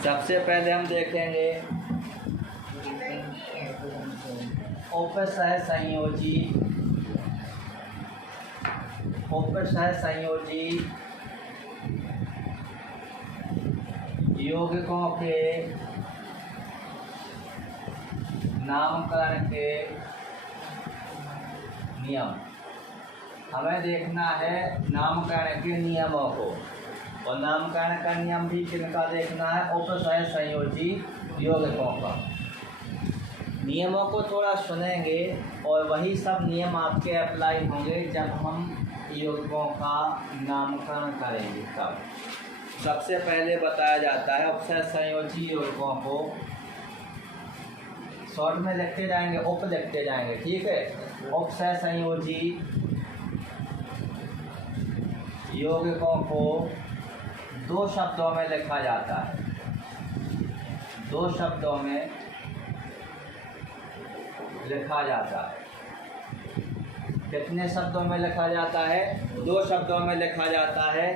सबसे पहले हम देखेंगे उपसह संयोजी, उपसह संयोजी यौगिकों के नामकरण के नियम। हमें देखना है नामकरण के नियमों को, और नामकरण का नियम भी किनका देखना है? उपसह संयोजी यौगिकों का। नियमों को थोड़ा सुनेंगे और वही सब नियम आपके अप्लाई होंगे जब हम यौगिकों का नामकरण करेंगे। तब सबसे पहले बताया जाता है उपसह संयोजी यौगिकों को, शॉर्ट में लिखते जाएंगे, उप लिखते जाएंगे, ठीक है। उपसह संयोजी यौगिकों को दो शब्दों में लिखा जाता है, दो शब्दों में लिखा जाता है। कितने शब्दों में लिखा जाता है? दो शब्दों में लिखा जाता है।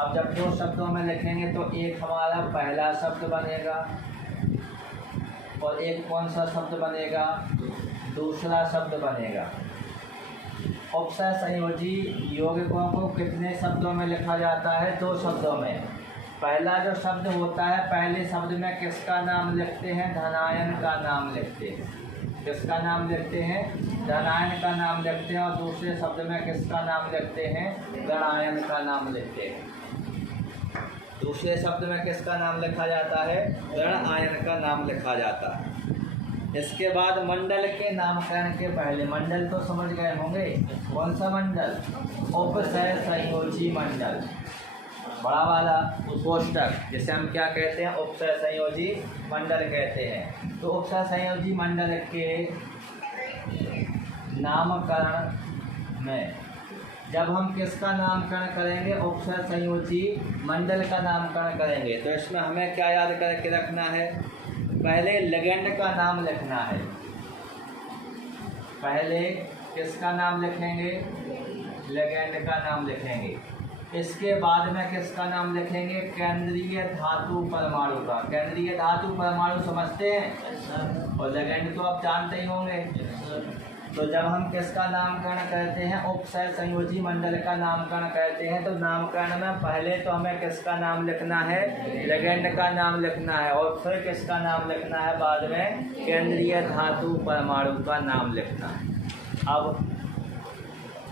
अब जब दो शब्दों में लिखेंगे तो एक हमारा पहला शब्द बनेगा और एक कौन सा शब्द बनेगा? दूसरा शब्द बनेगा। उपसह संयोजी यौगिकों को कितने शब्दों में लिखा जाता है? दो शब्दों में। पहला जो शब्द होता है, पहले शब्द में किसका नाम लिखते हैं? धनायन का नाम लिखते हैं। किसका नाम लिखते हैं? धनायन का नाम लिखते हैं। और दूसरे शब्द में किसका नाम लिखते हैं? गणायन का नाम लिखते हैं। दूसरे शब्द में किसका नाम लिखा जाता है? गण आयन का नाम लिखा जाता है। इसके बाद मंडल के नामकरण के पहले, मंडल तो समझ गए होंगे, कौन सा मंडल? उपसह संयोजी मंडल, बड़ा वाला कोष्ठक, जिसे हम क्या कहते हैं? उपसह संयोजी मंडल कहते हैं। तो उपसह संयोजी मंडल के नामकरण में जब हम किसका नामकरण करेंगे? उपसह संयोजी मंडल का नामकरण करेंगे, तो इसमें हमें क्या याद करके रखना है? पहले लिगेंड का नाम लिखना है। पहले किसका नाम लिखेंगे? लिगेंड का नाम लिखेंगे। इसके बाद में किसका नाम लिखेंगे? केंद्रीय धातु परमाणु का। केंद्रीय धातु परमाणु समझते हैं? और लिगेंड तो आप जानते ही होंगे। तो जब हम किसका नामकरण करते हैं? उपसह संयोजी मंडल का नामकरण करते हैं, तो नामकरण में पहले तो हमें किसका नाम लिखना है? लिगेंड का नाम लिखना है। और फिर किसका नाम लिखना है? बाद में केंद्रीय धातु परमाणु का नाम लिखना है। अब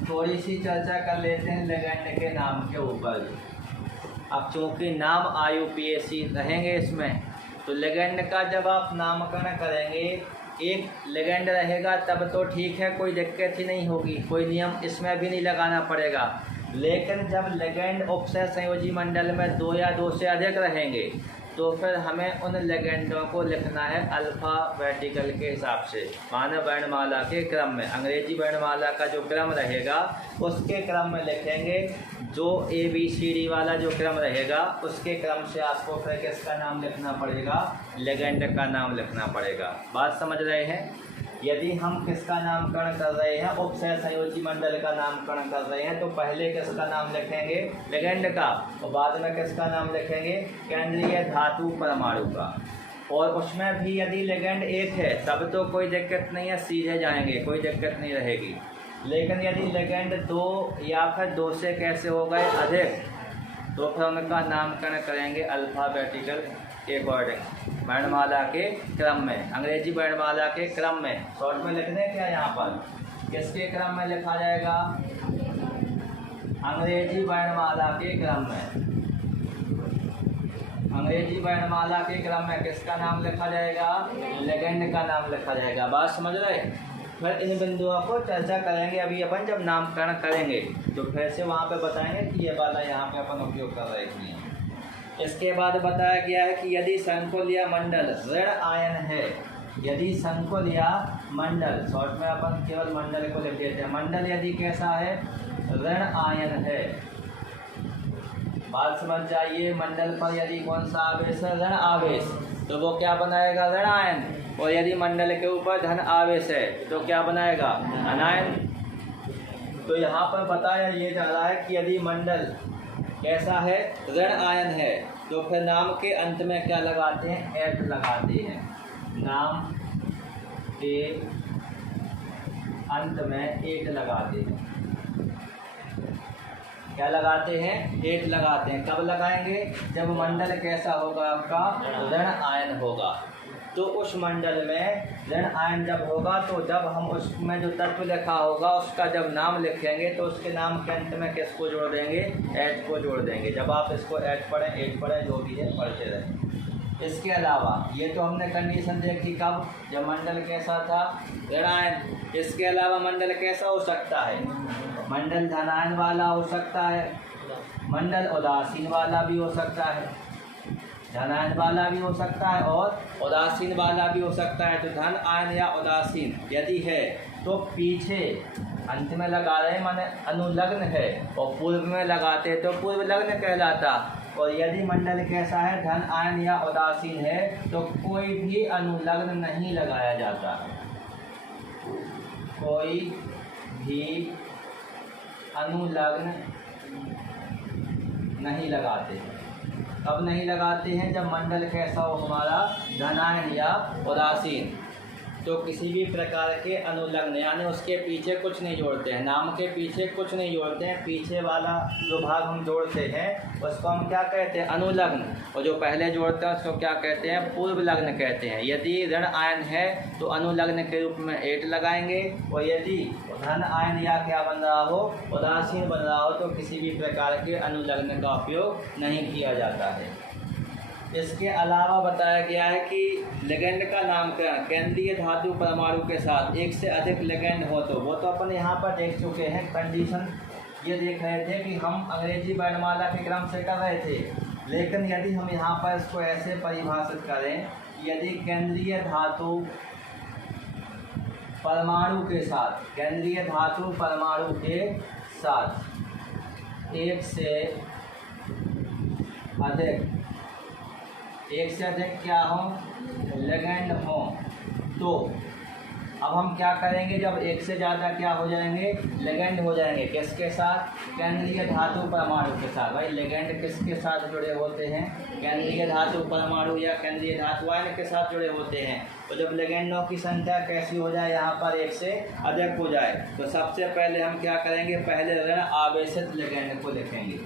थोड़ी सी चर्चा कर लेते हैं लिगेंड के नाम के ऊपर। अब चूँकि नाम IUPAC रहेंगे इसमें, तो लिगेंड का जब आप नामकरण करेंगे, एक लिगेंड रहेगा तब तो ठीक है, कोई दिक्कत ही नहीं होगी, कोई नियम इसमें भी नहीं लगाना पड़ेगा। लेकिन जब लिगेंड उपसह संयोजी मंडल में दो या दो से अधिक रहेंगे, तो फिर हमें उन लिगेंडों को लिखना है अल्फ़ाबेटिकल के हिसाब से, मानव वर्णमाला के क्रम में। अंग्रेजी वर्णमाला का जो क्रम रहेगा उसके क्रम में लिखेंगे। जो ABCD वाला जो क्रम रहेगा उसके क्रम से आपको फिर किसका नाम लिखना पड़ेगा? लिगेंड का नाम लिखना पड़ेगा। बात समझ रहे हैं? यदि हम किसका नामकरण कर रहे हैं? उपसह संयोजी मंडल का नामकरण कर रहे हैं, तो पहले किसका नाम लिखेंगे? लिगेंड का, और बाद में किसका नाम लिखेंगे? केंद्रीय धातु परमाणु का। और उसमें भी यदि लिगेंड एक है तब तो कोई दिक्कत नहीं है, सीधे जाएंगे, कोई दिक्कत नहीं रहेगी। लेकिन यदि लिगेंड दो या फिर दो से कैसे हो गए अधिक, तो फिर उनका नामकरण करेंगे अल्फ़ाबेटिकल के अकॉर्डिंग, वर्णमाला के क्रम में, अंग्रेजी वर्णमाला के क्रम में। शॉर्ट में लिखने क्या यहाँ पर? किसके क्रम में लिखा जाएगा? अंग्रेजी वर्णमाला के क्रम में। अंग्रेजी वर्णमाला के क्रम में किसका नाम लिखा जाएगा? लिगेंड का नाम लिखा जाएगा। बात समझ रहे? फिर इन बिंदुओं को चर्चा करेंगे अभी अपन जब नामकरण करेंगे, तो फिर से वहाँ पे बताएंगे कि ये वाला यहाँ पे अपन उपयोग कर रहे हैं। इसके बाद बताया गया है कि यदि संकुल या मंडल ऋण आयन है, यदि संकुल या मंडल, शॉर्ट में अपन केवल मंडल को लिख देते हैं, मंडल यदि कैसा है? ऋण आयन है। बात समझ जाइए, मंडल पर यदि कौन सा आवेश है? ऋण आवेश, तो वो क्या बनाएगा? ऋण आयन। और यदि मंडल के ऊपर धन आवेश है तो क्या बनाएगा? अनायन। तो यहाँ पर बताया ये जा रहा है कि यदि मंडल कैसा है? ऋण आयन है, तो फिर नाम के अंत में क्या लगाते हैं, एट लगाते हैं। नाम के अंत में एट लगाते हैं। क्या लगाते हैं, एट लगाते हैं। कब लगाएंगे, जब मंडल कैसा होगा आपका, ऋण आयन होगा। तो उस मंडल में ऋण आयन जब होगा तो जब हम उसमें जो तत्व लिखा होगा उसका जब नाम लिखेंगे तो उसके नाम के अंत में किसको जोड़ देंगे, एट को जोड़ देंगे। जब आप इसको एट पढ़ें, एट पढ़ें, जो भी है पढ़ते रहें। इसके अलावा ये तो हमने कंडीशन देखी कब, जब मंडल कैसा था, ऋण आयन। इसके अलावा मंडल कैसा हो सकता है, मंडल धनायन वाला हो सकता है, मंडल उदासीन वाला भी हो सकता है, धनायन वाला भी हो सकता है और उदासीन वाला भी हो सकता है। तो धन आयन या उदासीन यदि है तो पीछे अंत में लगा रहे माने अनुलग्न है, और पूर्व में लगाते तो पूर्व लग्न कहलाता। और यदि मंडल कैसा है, धन आयन या उदासीन है, तो कोई भी अनुलग्न नहीं लगाया जाता, कोई भी अनुलग्न नहीं लगाते। अब नहीं लगाते हैं जब मंडल कैसा हो हमारा, धनायन या उदासीन। तो किसी भी प्रकार के अनुलग्न यानी उसके पीछे कुछ नहीं जोड़ते हैं, नाम के पीछे कुछ नहीं जोड़ते हैं। पीछे वाला जो भाग हम जोड़ते हैं उसको हम क्या कहते हैं, अनुलग्न। और जो पहले जोड़ते हैं उसको क्या कहते हैं, पूर्व लग्न कहते हैं। यदि ऋण आयन है तो अनुलग्न के रूप में एट लगाएंगे, और यदि धन आयन या क्या बन रहा हो, उदासीन बन रहा हो, तो किसी भी प्रकार के अनुलग्न का उपयोग नहीं किया जाता है। इसके अलावा बताया गया है कि लिगेंड का नामकरण केंद्रीय धातु परमाणु के साथ एक से अधिक लिगेंड हो तो, वो तो अपन यहाँ पर देख चुके हैं। कंडीशन ये देख रहे थे कि हम अंग्रेजी वर्णमाला के क्रम से कर रहे थे, लेकिन यदि हम यहाँ पर इसको ऐसे परिभाषित करें, यदि केंद्रीय धातु परमाणु के साथ, केंद्रीय धातु परमाणु के साथ एक से अधिक क्या हो, लिगेंड हो, तो अब हम क्या करेंगे, जब एक से ज़्यादा क्या हो जाएंगे, लिगेंड हो जाएंगे। किसके साथ, केंद्रीय धातु परमाणु के साथ। भाई लिगेंड किसके साथ जुड़े होते हैं, केंद्रीय धातु परमाणु या केंद्रीय धातु आयन के साथ जुड़े होते हैं। तो जब लिगेंडों की संख्या कैसी हो जाए, यहाँ पर एक से अधिक हो जाए, तो सबसे पहले हम क्या करेंगे, पहले ऋण आवेशित लिगेंड को लिखेंगे।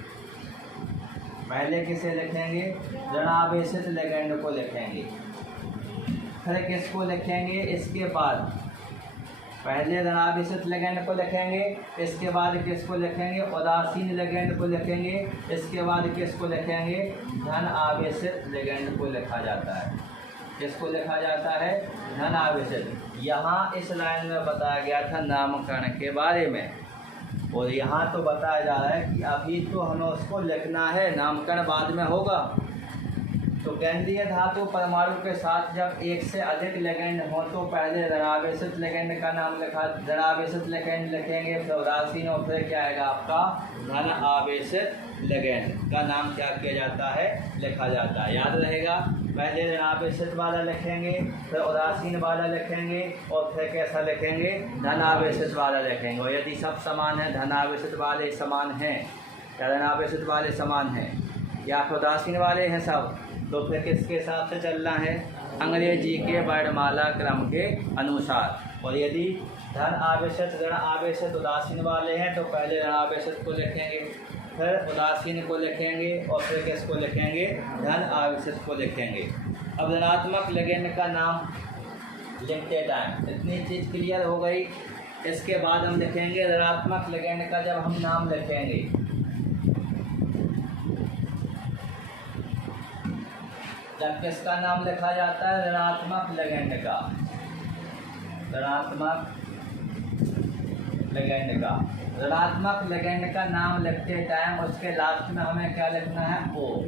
पहले किसे लिखेंगे, ऋण आवेशित लिगेंड को लिखेंगे। फिर किसको लिखेंगे, इसके बाद पहले ऋण आवेशित लिगेंड को लिखेंगे, इसके बाद किसको लिखेंगे, उदासीन लिगेंड को लिखेंगे, इसके बाद किसको लिखेंगे, धन आवेशित लिगेंड को लिखा जाता है। किसको लिखा जाता है, धन आवेशित। यहाँ इस लाइन में बताया गया था नामकरण के बारे में, और यहाँ तो बताया जा रहा है कि अभी तो हमें उसको लिखना है, नामकरण बाद में होगा। तो केंद्रीय धातु परमाणु के साथ जब एक से अधिक लिगेंड हो तो पहले ऋणावेशित लिगेंड का नाम लिखा, ऋणावेशित लिगेंड लिखेंगे, फिर उदासीन, और फिर क्या आएगा आपका धन आवेशित लिगेंड का नाम क्या किया जाता है, लिखा जाता है। याद रहेगा, पहले ऋणावेशित वाला लिखेंगे, फिर उदासीन वाला लिखेंगे, और फिर कैसा लिखेंगे, धन आवेशित वाला लिखेंगे। और यदि सब समान है, धन आवेशित वाले समान हैं या ऋणावेशित वाले समान हैं या फिर उदासीन वाले हैं सब, तो फिर किसके हिसाब से चलना है, अंग्रेजी के वर्णमाला क्रम के अनुसार। और यदि धन आवेशित, ऋण आवेशित, उदासीन वाले हैं तो पहले ऋण आवेशित को लिखेंगे, फिर उदासीन को लिखेंगे, और फिर किसको लिखेंगे, धन आवेशित को लिखेंगे। अब ऋणात्मक लिगेंड का नाम लिखते टाइम इतनी चीज़ क्लियर हो गई। इसके बाद हम लिखेंगे ऋणात्मक लिगेंड का, जब हम नाम लिखेंगे, जब किसका नाम लिखा जाता है, ऋणात्मक लिगेंड का, ऋणात्मक लिगेंड का। ऋणात्मक लिगेंड का नाम लिखते टाइम उसके लास्ट में हमें क्या लिखना है, ओ।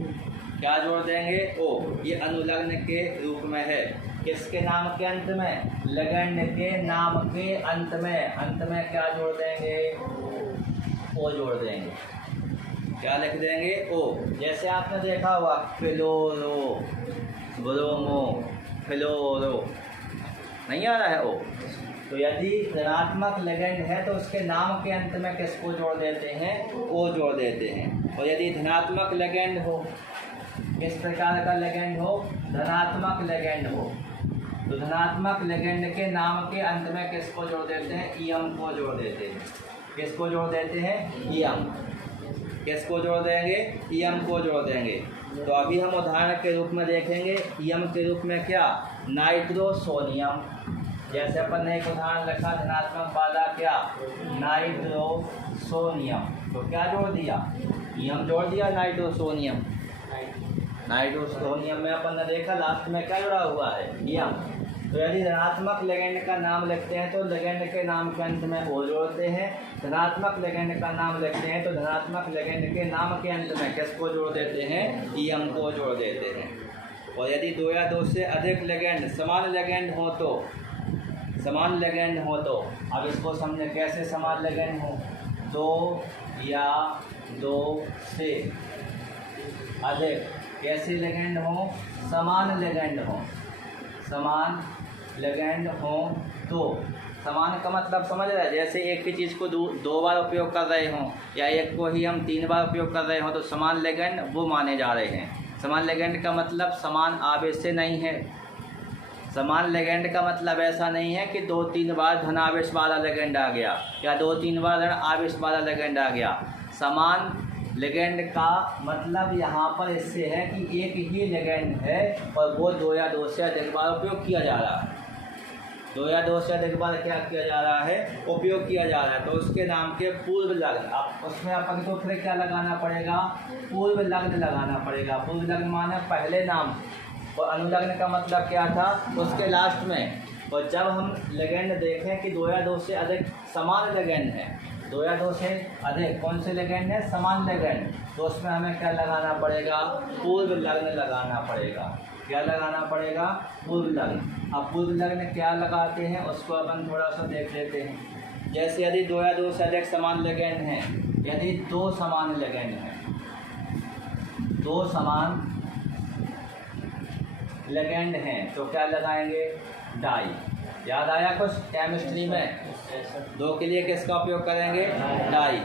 क्या जोड़ देंगे, ओ। ये अनुलग्न के रूप में है। किसके नाम के अंत में, लिगेंड के नाम के अंत में क्या जोड़ देंगे, ओ जोड़ देंगे। क्या लिख देंगे, ओ। जैसे आपने देखा हुआ फ्लोरो, ब्रोमो, फ्लोरो, नहीं आ रहा है ओ। तो यदि ऋणात्मक लिगेंड है तो उसके नाम के अंत में किसको जोड़ देते हैं, ओ जोड़ देते हैं। और यदि धनात्मक लिगेंड हो किस प्रकार का लेगेंड हो, धनात्मक लेगेंड हो। तो धनात्मक लेगेंड के नाम के अंत में किसको जोड़ देते हैं, इयम को जोड़ देते हैं। किसको जोड़ देते हैं, इयम। किसको जोड़ देंगे, इयम को जोड़ देंगे। तो अभी हम उदाहरण के रूप में देखेंगे इयम के रूप में क्या, नाइट्रोसोनियम। जैसे अपन ने एक उदाहरण रखा धनात्मक वाला क्या, नाइट्रोसोनियम, तो क्या जोड़ दिया, इयम जोड़ दिया नाइट्रोसोनियम। नाइट्रोसोनियम में अपन ने देखा लास्ट में क्या जुड़ा हुआ है, इयम। तो यदि धनात्मक लेगेंड का नाम लिखते हैं तो लेगेंड के नाम के अंत में ओ जोड़ते हैं। धनात्मक लेगेंड का नाम लिखते हैं तो धनात्मक लेगेंड के नाम के अंत में किसको जोड़ देते हैं, इयम को जोड़ देते हैं। और यदि दो या दो से अधिक लेगेंड समान लेगेंड हो तो, समान लेगेंड हो तो, अब इसको समझे कैसे समान लेगेंड हो, दो या दो से अधिक कैसे लेगेंड हो, समान लेगेंड हो। समान लेगेंड हो तो, समान का मतलब समझ रहे हैं, जैसे एक ही चीज़ को दो बार उपयोग कर रहे हों या एक को ही हम 3 बार उपयोग कर रहे हों तो समान लेगेंड वो माने जा रहे हैं। समान लेगेंड का मतलब समान आवेश से नहीं है। समान लेगेंड का मतलब ऐसा नहीं है कि 2-3 बार धन आवेश वाला लेगेंड आ गया या 2-3 बार ऋण आवेश वाला लेगेंड आ गया। समान लेगेंड का मतलब यहाँ पर इससे है कि एक ही लेगेंड है और वो दो या दो से अधिक बार उपयोग किया जा रहा है। दो या दो से अधिक बार क्या किया जा रहा है, उपयोग किया जा रहा है। तो उसके नाम के पूर्व लग्न, अब उसमें अपन को फिर क्या लगाना पड़ेगा, पूर्व लग्न लगाना पड़ेगा। पूर्व लग्न माने पहले नाम, और अनुलग्न का मतलब क्या था, उसके लास्ट में। और जब हम लेगेंड देखें कि दो या दो से अधिक समान लेगेंड है, दो या दो से अधिक कौन से लेगेंड है, समान लेगेंड, तो उसमें हमें क्या लगाना पड़ेगा, पूर्व लग्न लगाना पड़ेगा। क्या लगाना पड़ेगा, पूर्व लग्न। अब पूर्व लग्न क्या लगाते हैं उसको अपन थोड़ा सा देख लेते हैं। जैसे यदि दो या दो से अधिक समान लेगेंड हैं, यदि दो समान लेगेंड हैं, दो समान लेगेंड हैं तो क्या लगाएंगे, डाई। याद आया कुछ केमिस्ट्री में, 2 के लिए किसका उपयोग करेंगे, डाई।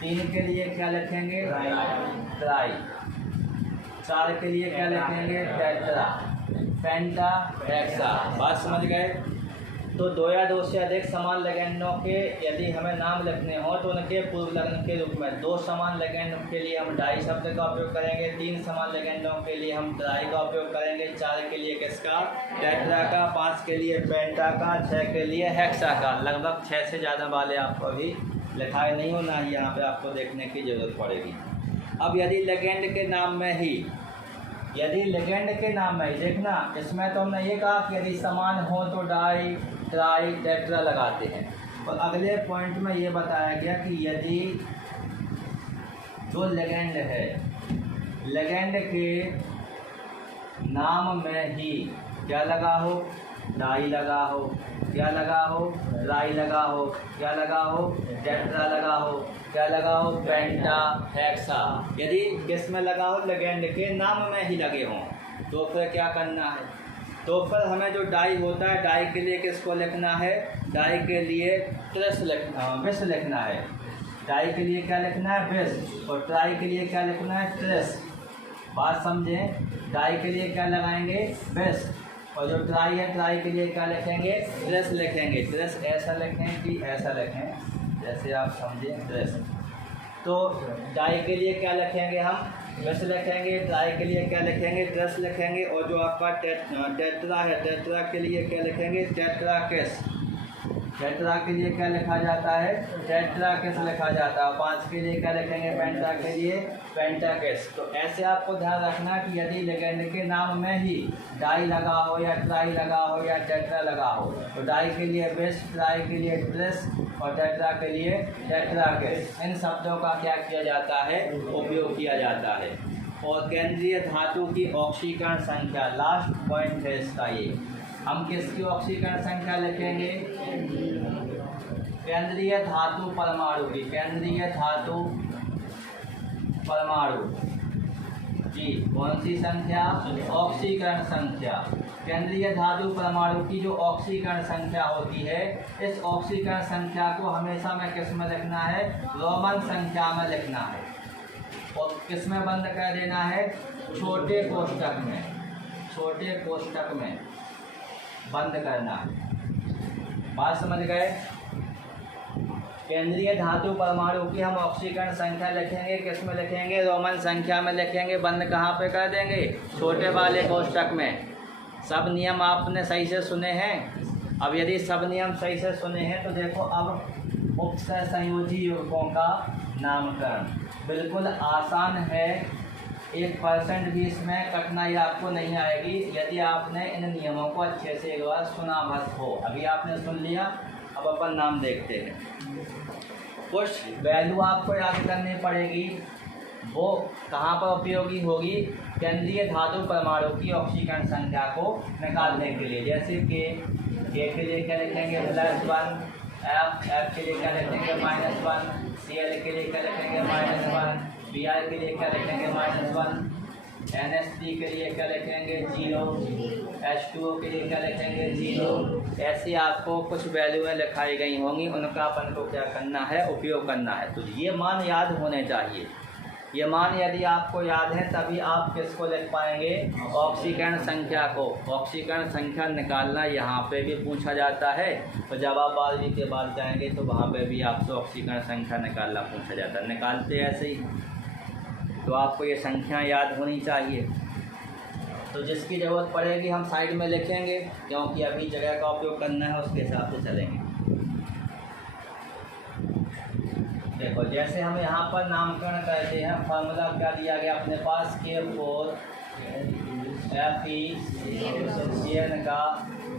3 के लिए क्या लिखेंगे, ट्राई। 4 के लिए क्या लिखेंगे, टेट्रा, पेंटा, हेक्सा। बात समझ गए। तो दो या दो से अधिक समान लेगेंडों के यदि हमें नाम लिखने हो तो उनके पूर्व लग्न के रूप में 2 समान लेगेंडों के लिए हम डाई शब्द का उपयोग करेंगे, 3 समान लेगेंडों के लिए हम ट्राई का उपयोग करेंगे, 4 के लिए किसका, टेट्रा का, 5 के लिए पेंटा का, 6 के लिए हेक्सा का। लगभग 6 से ज़्यादा वाले आपको अभी लिखाए नहीं होना, यहाँ पे आपको देखने की ज़रूरत पड़ेगी। अब यदि लेगेंड के नाम में ही, यदि लेगेंड के नाम में ही देखना, इसमें तो हमने ये कहा कि यदि समान हो तो डाई, ट्राई, टेट्रा लगाते हैं। और अगले पॉइंट में ये बताया गया कि यदि जो लेगेंड है, लेगेंड के नाम में ही क्या लगा हो, डाई लगा हो, क्या लगा हो, ट्राई लगा हो, क्या लगा हो, टेट्रा लगा हो, क्या लगा हो, पेंटा, हेक्सा। यदि किस में लगा हो, लेगेंड के नाम में ही लगे हों, तो फिर क्या करना है, तो फिर हमें जो डाई होता है, डाई के लिए किसको लिखना है, डाई के लिए ट्रेस लिखना, विष लिखना है। डाई के लिए क्या लिखना है, विष। और ट्राई के लिए क्या लिखना है, ट्रेस। बात समझें, डाई के लिए क्या लगाएंगे, विष। और जो ट्राई है, ट्राई के लिए क्या लिखेंगे, ट्रेस लिखेंगे। ट्रेस ऐसा लिखें कि ऐसा लिखें, जैसे आप समझें, ट्रेस। तो डाई के लिए क्या लिखेंगे हम, विष लिखेंगे। ट्राई के लिए क्या लिखेंगे, ट्रेस लिखेंगे। और जो आपका टेट्रा है, टेट्रा के लिए क्या लिखेंगे, टेट्राकिस। टेट्रा के लिए क्या लिखा जाता है, टेट्राकिस लिखा जाता है। 5 के लिए क्या लिखेंगे, पेंटा के लिए पेंटाकिस। तो ऐसे आपको ध्यान रखना कि यदि लेगेंड के नाम में ही डाई लगा हो या ट्राई लगा हो या टेट्रा लगा हो, तो डाई के लिए विष, ट्राई के लिए ट्रेस और टेट्रा के लिए टेट्राकिस। इन शब्दों का क्या किया जाता है, उपयोग किया जाता है। और केंद्रीय धातु की ऑक्सीकरण संख्या, लास्ट पॉइंट है इसका ये। हम किसकी ऑक्सीकरण संख्या लिखेंगे, केंद्रीय धातु परमाणु की। केंद्रीय धातु परमाणु की कौन सी संख्या, ऑक्सीकरण संख्या। केंद्रीय धातु परमाणु की जो ऑक्सीकरण संख्या होती है, इस ऑक्सीकरण संख्या को हमेशा में किस में लिखना है, रोमन संख्या में लिखना है। और किस में बंद कर देना है, छोटे कोष्टक में बंद करना है। बात समझ गए। केंद्रीय धातु परमाणु की हम ऑक्सीकरण संख्या लिखेंगे, किस में लिखेंगे? रोमन संख्या में लिखेंगे। बंद कहाँ पे कर देंगे? छोटे वाले कोष्टक में। सब नियम आपने सही से सुने हैं। अब यदि सब नियम सही से सुने हैं तो देखो, अब उपसय संयोजी युग्मों का नामकरण बिल्कुल आसान है। 1% भी इसमें कठिनाई आपको नहीं आएगी यदि आपने इन नियमों को अच्छे से एक बार सुना बस हो। अभी आपने सुन लिया, अब अपन नाम देखते हैं। कुछ वैल्यू आपको याद करनी पड़ेगी, वो कहाँ पर उपयोगी होगी? केंद्रीय धातु परमाणु की ऑक्सीकरण संख्या को निकालने के लिए। जैसे के के लिए क्या लिखेंगे? +1, एफ के लिए क्या लिखेंगे? -1, Cl के लिए क्या लिखेंगे? -1, Br के लिए क्या लिखेंगे? -1, NH3 के लिए क्या लिखेंगे? 0, H2O के लिए क्या लिखेंगे? 0। ऐसे आपको कुछ वैल्यूएं लिखाई गई होंगी, उनका अपन को क्या करना है? उपयोग करना है। तो ये मान याद होने चाहिए। ये मान यदि आपको याद है तभी आप किसको लिख पाएंगे? ऑक्सीकरण संख्या को। ऑक्सीकरण संख्या निकालना यहाँ पे भी पूछा जाता है, तो जब आप 12वीं के बाद जाएंगे तो वहाँ पे भी आपसे ऑक्सीकरण संख्या निकालना पूछा जाता है। निकालते ऐसे ही, तो आपको ये संख्या याद होनी चाहिए। तो जिसकी ज़रूरत पड़ेगी हम साइड में लिखेंगे, क्योंकि अभी जगह का उपयोग करना है, उसके हिसाब से चलेंगे। देखो, जैसे हम यहाँ पर नामकरण करते हैं, फार्मूला क्या दिया गया अपने पास? K4 FeCN का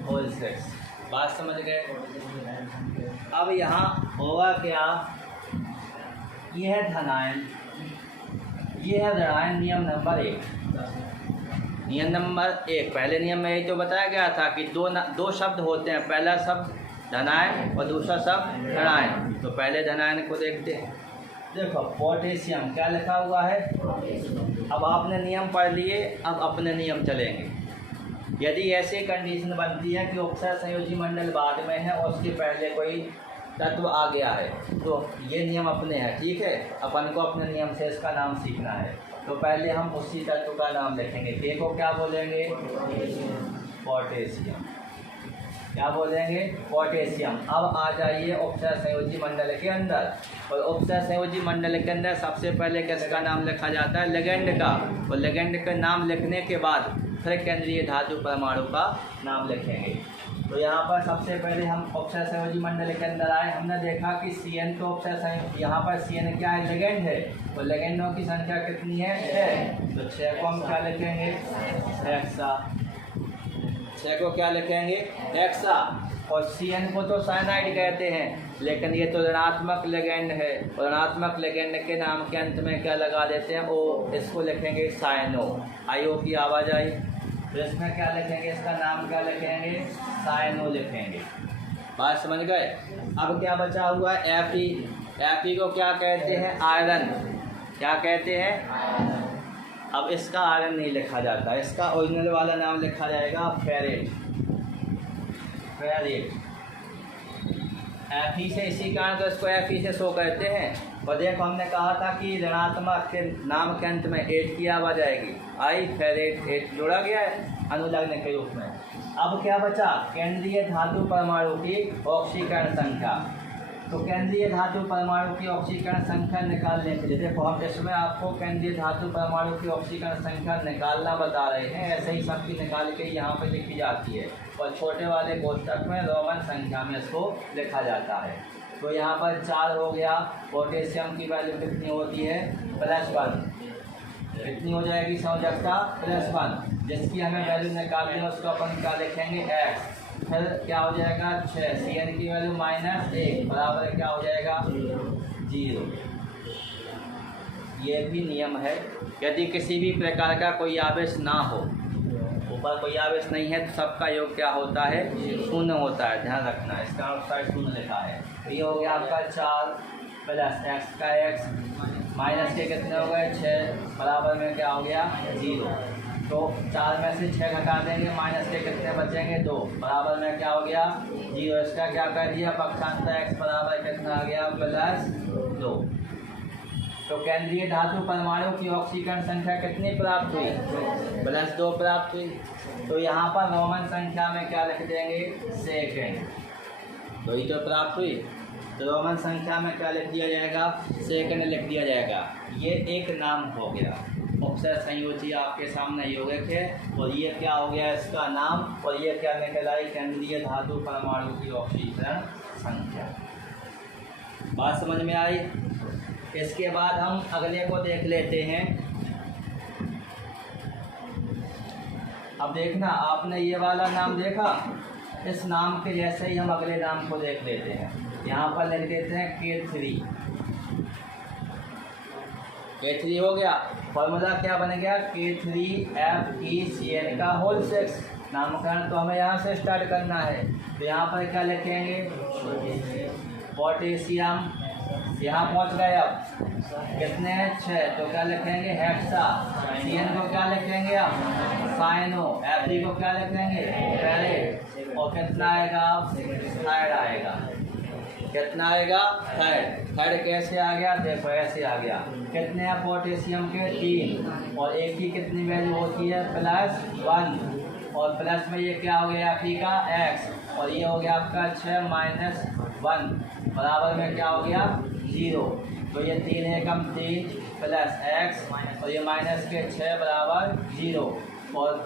होल 6। बात समझ गए। अब यहाँ होगा क्या? ये है धनायन, ये है ऋणायन। नियम नंबर 1। नियम नंबर 1, पहले नियम में यही तो बताया गया था कि दो शब्द होते हैं। पहला शब्द धनायन और दूसरा शब्द ऋणायन। तो पहले धनायन को देखते हैं। देखो, पोटेशियम क्या लिखा हुआ है? अब आपने नियम पढ़ लिए, अब अपने नियम चलेंगे। यदि ऐसी कंडीशन बनती है कि उपसय संयोजी मंडल बाद में है और उसके पहले कोई तत्व आ गया है, तो ये नियम अपने हैं, ठीक है। अपन को अपने नियम से इसका नाम सीखना है। तो पहले हम उसी तत्व का नाम लिखेंगे। के को क्या बोलेंगे? पोटेशियम। क्या बोलेंगे? पोटेशियम। अब आ जाइए उपसय संयोजी मंडल के अंदर, और उपसय संयोजी मंडल के अंदर सबसे पहले किसका नाम लिखा जाता है? लिगेंड का। और लिगेंड का नाम लिखने के बाद फिर केंद्रीय धातु परमाणु का नाम लिखेंगे। तो यहाँ पर सबसे पहले हम उपसय संयोजी मंडल के अंदर आए, हमने देखा कि CN तो उपसय संयोजी, यहाँ पर CN क्या है? लिगेंड है। और लिगेंडों की संख्या कितनी है? 6। तो 6 को हम क्या लिखेंगे? हेक्सा। 6 को क्या लिखेंगे? हेक्सा। और CN को तो साइनाइड कहते हैं, लेकिन ये तो ऋणात्मक लिगेंड है। और ऋणात्मक लिगेंड के नाम के अंत में क्या लगा देते हैं? ओ। इसको लिखेंगे साइनो। IO की आवाज़ आई। तो इसमें क्या लिखेंगे? इसका नाम क्या लिखेंगे? साइनो लिखेंगे। बात समझ गए। अब क्या बचा हुआ है? Fe को क्या कहते हैं? आयरन। क्या कहते हैं? अब इसका आयरन नहीं लिखा जाता, इसका ओरिजिनल वाला नाम लिखा जाएगा फेरेट। Fe से इसी कारण तो इसको Fe से शो करते हैं। और देखो, हमने कहा था कि ऋणात्मक के नाम के अंत में 8 की आवाज़ आएगी। आई फेरेट 8 जोड़ा गया है अनुलग्न के रूप में। अब क्या बचा? केंद्रीय धातु परमाणु की ऑक्सीकरण संख्या। तो केंद्रीय धातु परमाणु की ऑक्सीकरण संख्या निकालने के लिए देखो, हम इसमें आपको केंद्रीय धातु परमाणु की ऑक्सीकरण संख्या निकालना बता रहे हैं। ऐसे ही सबकी निकाल के यहाँ पे लिखी जाती है, और छोटे वाले कोष्टक में रोमन संख्या में इसको लिखा जाता है। तो यहाँ पर 4 हो गया। पोटेशियम की वैल्यू कितनी होती है? +1। कितनी हो जाएगी संयोजकता? +1। जिसकी हमें वैल्यू निकालनी है उसको अपन क्या लिखेंगे? x। फिर क्या हो जाएगा? 6। CN की वैल्यू -1 बराबर क्या हो जाएगा? 0। ये भी नियम है। यदि किसी भी प्रकार का कोई आवेश ना हो, ऊपर कोई आवेश नहीं है, तो सबका योग क्या होता है? 0 होता है। ध्यान रखना, इसका आउटसाइड 0 लिखा है। ये हो गया आपका 4 + x का x, माइनस के कितने हो गए? 6 बराबर में क्या हो गया? 0। तो 4 में से 6 घटा देंगे, माइनस के कितने बचेंगे? 2 बराबर में क्या हो गया? 0। इसका क्या कर दिया? पक्षांतर x बराबर कितना आ गया? +2। तो केंद्रीय धातु परमाणु की ऑक्सीकरण संख्या कितनी प्राप्त हुई? +2 प्राप्त हुई। तो यहाँ पर रोमन संख्या में क्या लिख देंगे? सेकेंड। तो ही तो प्राप्त हुई, तो रोमन संख्या में क्या लिख दिया जाएगा? सेकेंड लिख दिया जाएगा। ये एक नाम हो गया। उपसर्ग संयोजी आपके सामने यौगिक है, और ये क्या हो गया इसका नाम, और ये क्या निकल आई? केंद्रीय धातु परमाणु की ऑक्सीकरण संख्या। बात समझ में आई? इसके बाद हम अगले को देख लेते हैं। अब देखना, आपने ये वाला नाम देखा, इस नाम के जैसे ही हम अगले नाम को देख लेते हैं। यहाँ पर लिख देते हैं K3। K3 हो गया। फॉर्मूला क्या बन गया? K3FeCl का होल 6। नामकरण तो हमें यहाँ से स्टार्ट करना है। तो यहाँ पर क्या लिखेंगे? पोटेशियम। यहाँ पहुँच गए, अब कितने हैं? 6। तो क्या लिखेंगे? हेक्सा। Cn को क्या लिखेंगे? अब साइनो। Fe को क्या लिखेंगे? फेरेट। और कितना आएगा? थायड आएगा। कितना आएगा? थायड। थायड कैसे आ गया? देखो ऐसे आ गया। कितने हैं पोटेशियम के? 3। और एक की कितनी वैल्यू होती है? +1। और प्लस में ये क्या हो गया? Fe का x। और ये हो गया आपका 6 - 1 बराबर में क्या हो गया? 0। तो ये 3 एकम 3 प्लस x, और ये माइनस के 6 बराबर 0। और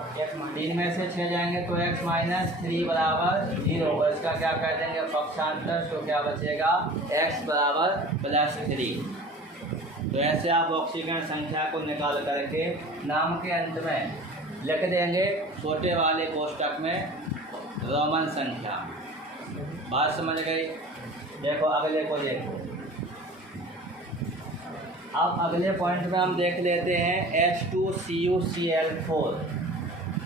3 में से 6 जाएंगे तो x - 3 बराबर 0। और इसका क्या कर देंगे? पक्षांतर। तो क्या बचेगा? x बराबर +3। तो ऐसे आप ऑक्सीकरण संख्या को निकाल करके नाम के अंत में लिख देंगे, छोटे वाले कोष्टक में रोमन संख्या। बात समझ गई? देखो अगले को देखो। अब अगले पॉइंट में हम देख लेते हैं H2CuCl4।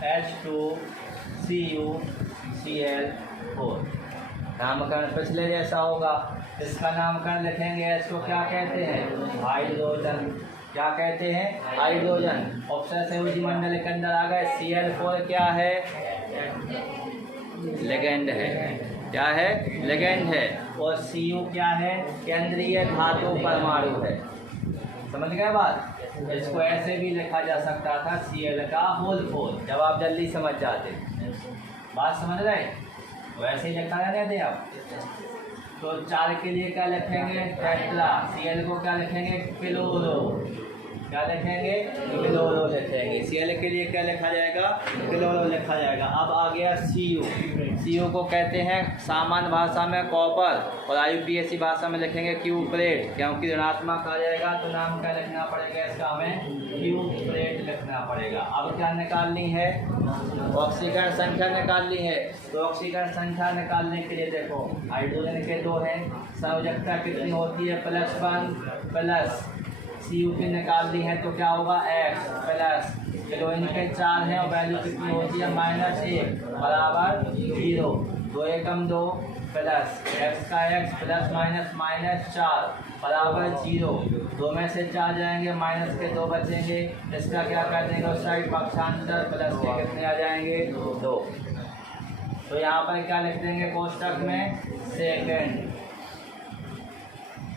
H2CuCl4 नामकरण पिछले जैसा होगा। इसका नामकरण लिखेंगे। H को क्या कहते हैं? हाइड्रोजन। क्या कहते हैं? हाइड्रोजन। ऑप्शन संयोजी मंडल के अंदर आ गए। Cl4 क्या है? लिगेंड है। क्या है? लिगेंड है। और Cu क्या है? केंद्रीय धातु परमाणु है। समझ गए बात? इसको ऐसे भी लिखा जा सकता था, Cl का होल 4, जब आप जल्दी समझ जाते। बात समझ रहे? वैसे ही लिखा रहने थे आप। तो 4 के लिए क्या लिखेंगे? टेट्रा। Cl को क्या लिखेंगे? क्लोरो। क्या लिखेंगे? क्लोरो लिखेंगे। Cl के लिए क्या लिखा जाएगा? क्लोरो लिखा जाएगा। अब आ गया Cu। Cu को कहते हैं सामान्य भाषा में कॉपर, और IUPAC भाषा में लिखेंगे क्यूप्रेट। क्योंकि ऋणात्मक आ जाएगा तो नाम क्या लिखना पड़ेगा? इसका हमें क्यूप्रेट लिखना पड़ेगा। अब क्या निकालनी है? ऑक्सीकरण संख्या निकालनी है। तो ऑक्सीकरण संख्या निकालने के लिए देखो, हाइड्रोजन के 2 हैं, संयोजकता कितनी होती है? +1 प्लस Cu की निकालनी है तो क्या होगा? x प्लस क्लोरीन के 4 हैं और वैल्यू कितनी होती है? -1 बराबर 0। 2 एकम 2 प्लस x का x प्लस -4 बराबर 0। 2 में से 4 जाएंगे, माइनस के 2 बचेंगे। इसका क्या कर देंगे? उस साइड पक्षांतर। प्लस के कितने आ जाएंगे? 2। तो यहाँ पर क्या लिख देंगे कोष्टक में? सेकेंड।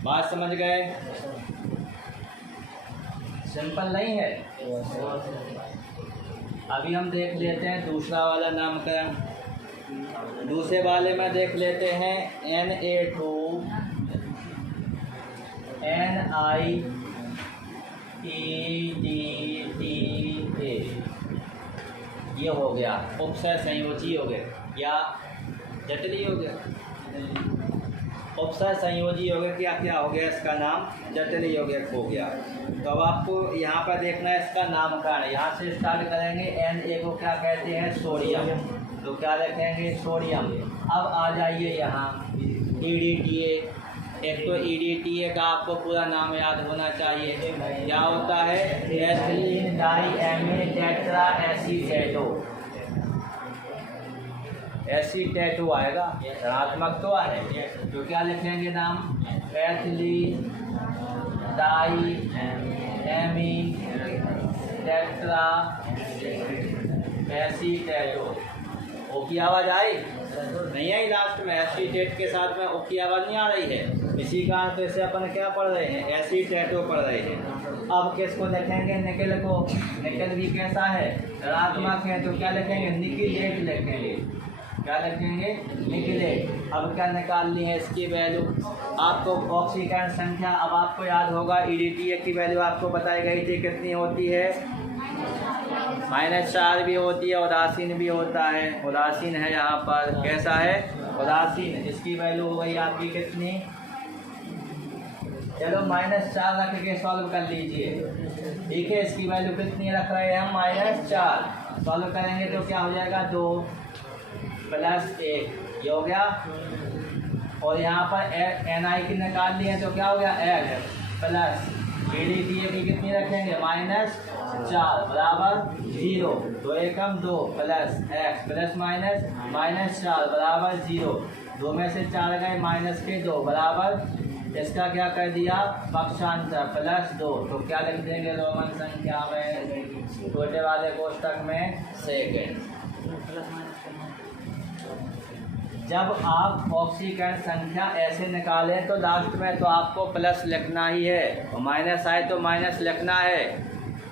बात समझ गए? सिंपल नहीं है? अभी हम देख लेते हैं दूसरा वाला नामकरण। दूसरे वाले में देख लेते हैं Na2 NiEDTA। ये हो गया उपसर्ग संयोजी हो गया या जटिल हो गया? उपसर्ग संयोजी यौगिक या क्या हो गया? इसका नाम जटिल यौगिक हो गया। तो अब आपको यहाँ पर देखना है इसका नामकरण। यहाँ से स्टार्ट करेंगे। Na को क्या कहते हैं? सोडियम। तो क्या लिखेंगे? सोडियम। अब आ जाइए यहाँ EDTA। एक तो EDTA का आपको पूरा नाम याद होना चाहिए। क्या होता है? Ethylene diamine tetra acetato. Acetato आएगा, ऋणात्मक तो आए। तो क्या लिखेंगे नाम? Ethylene diamine tetra acetato. ओ की आवाज़ आई? नहीं आई लास्ट में? एसीटेट के साथ में ओ की आवाज़ नहीं आ रही है। इसी कारण तो इसे अपन क्या पढ़ रहे हैं, एसीटेटो पढ़ रहे हैं। अब किसको लिखेंगे, निकल को। निकल भी कैसा है, ऋणात्मक है, तो क्या लिखेंगे, निकिलेट लिखेंगे। क्या लिखेंगे, निकिलेट। अब क्या निकालनी है इसकी वैल्यू, आपको ऑक्सीकरण संख्या, अब आपको याद होगा EDTA की वैल्यू आपको बताई गई थी, कितनी होती है, -4 भी होती है, उदासीन भी होता है। उदासीन है यहाँ पर, कैसा है, उदासीन। इसकी वैल्यू हो गई आपकी कितनी, चलो -4 रख के सॉल्व कर लीजिए। ठीक है, इसकी वैल्यू कितनी रख रहे हैं हम, -4। सॉल्व करेंगे तो क्या हो जाएगा, 2 + 1 ये हो गया। और यहाँ पर NI की निकाल ली है तो क्या हो गया, X प्लस EDTA की कितनी रखेंगे, -4 बराबर 0। 2 एकम 2 प्लस X प्लस -4 बराबर 0। 2 में से 4 गए, माइनस के 2 बराबर, इसका क्या कर दिया, पक्षांतर +2। तो क्या लिख देंगे रोमन संख्या में, छोटे वाले कोष्टक में सेकेंड। जब आप ऑक्सीकरण संख्या ऐसे निकालें तो लास्ट में तो आपको प्लस लिखना ही है, और माइनस आए तो माइनस लिखना है।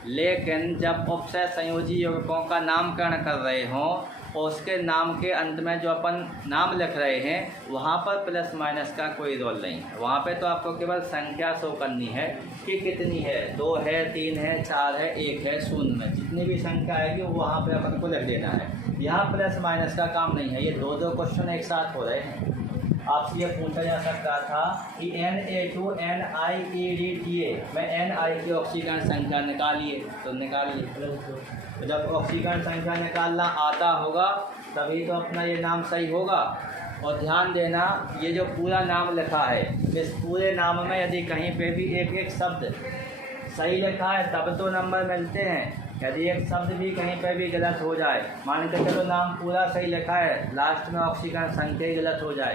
लेकिन जब उपसय संयोजी यौगिकों का नामकरण कर रहे हों और उसके नाम के अंत में जो अपन नाम लिख रहे हैं वहाँ पर प्लस माइनस का कोई रोल नहीं है। वहाँ पे तो आपको केवल संख्या शो करनी है कि कितनी है, 2 है, 3 है, 4 है, 1 है, 0 में जितनी भी संख्या आएगी वो वहाँ पे अपन को लिख देना है। यहाँ प्लस माइनस का काम नहीं है। ये दो क्वेश्चन एक साथ हो रहे हैं। आपसे ये पूछा जा सकता था कि Na2 NiEDTA में Ni की ऑक्सीकरण संख्या निकालिए, तो निकालिए। तो जब ऑक्सीकरण संख्या निकालना आता होगा तभी तो अपना ये नाम सही होगा। और ध्यान देना, ये जो पूरा नाम लिखा है, इस पूरे नाम में यदि कहीं पे भी एक एक शब्द सही लिखा है तब तो नंबर मिलते हैं। यदि एक शब्द भी कहीं पे भी गलत हो जाए, मान के चलो नाम पूरा सही लिखा है, लास्ट में ऑक्सीकरण संख्या ही गलत हो जाए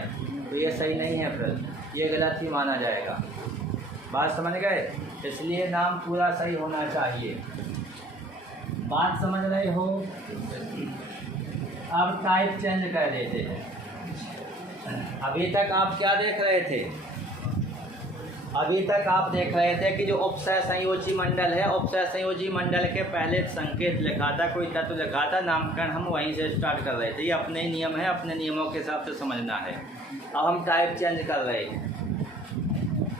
तो ये सही नहीं है, फिर ये गलत ही माना जाएगा। बात समझ गए? इसलिए नाम पूरा सही होना चाहिए। बात समझ रहे हो? अब टाइप चेंज कर देते हैं। अभी तक आप क्या देख रहे थे? अभी तक आप देख रहे थे कि जो उपसय संयोजी मंडल है, उपसय संयोजी मंडल के पहले संकेत लिखा था, कोई तत्व लिखा था, नामकरण हम वहीं से स्टार्ट कर रहे थे। ये अपने नियम है, अपने नियमों के हिसाब से समझना है। अब हम टाइप चेंज कर रहे हैं।